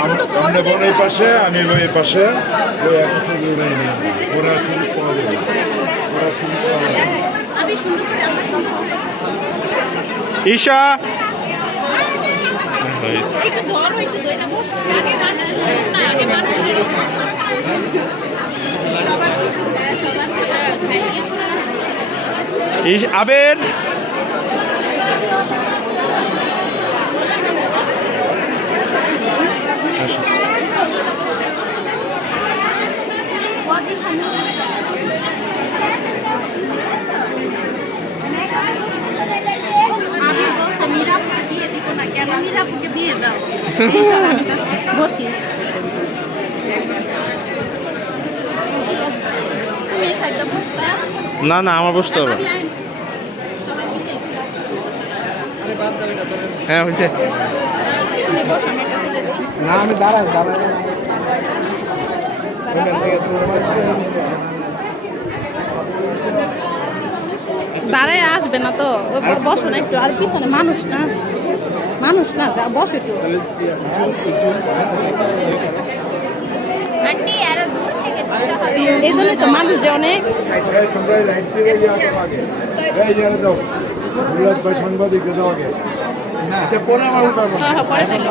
আমরা বোন এই পাশে, আমি এই পাশে। ওরা খুব পাওয়া যাবে, ওরা খুব পাওয়া যাবে। ঈশা আবের আমি বলছে মীরাপুকে বিয়ে দিব না কেন মীরাপুকে বিয়ে দাও বসি তুমি এই সাইডটা বসতা না না আমার বসতে হবে সবাই মিলে হ্যাঁ হয়েছে তুমি বসো আমি এটা তুলে দিই। না আমি দাঁড়াই দাঁড়ায় আসবে না তো বসো না একটু আর পিছনে মানুষ না যা বস একটু এই জন্যই তো মানুষ যে অনেক সাংবাদিক পরে দিল